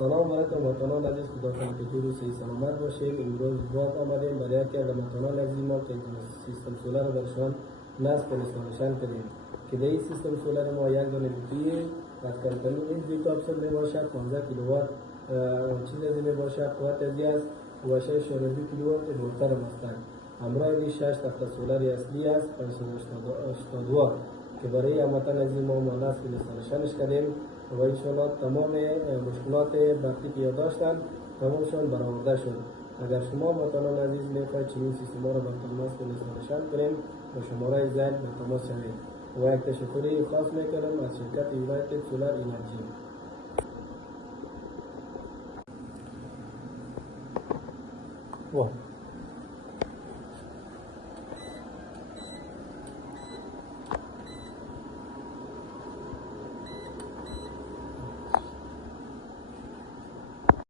سلام علیکم وطنان عزیز، خداوند که دو روز سلامت باشیم. امروز باز آمدیم برای یکی از وطنان عزیز ما که سیستم سولار رو برشان نصب اینستالیشن کردیم که در این سیستم سولار ما یک دانه بیتری از کمپانی این تاپسون می باشد 15 کیلووات چیز از می باشد قوت ازی است و 6.2 کیلووات موتور هستند. همراه این 6 تخت سولار اصلی است 580 وات که برای هموطن عزیز ما نصب اینستالیشنش کردیم و انشاءالله تمام مشکلات برقی که داشتن تمامشان برآورده شد. اگر شما وطنان عزیز میخواهید چنین سیستم را برتر نصب اینستالیشن کنیم با شماره زد به تماس شوید و یک تشکری خاص میکنم از شرکت یونایتد سولار انرژی. واو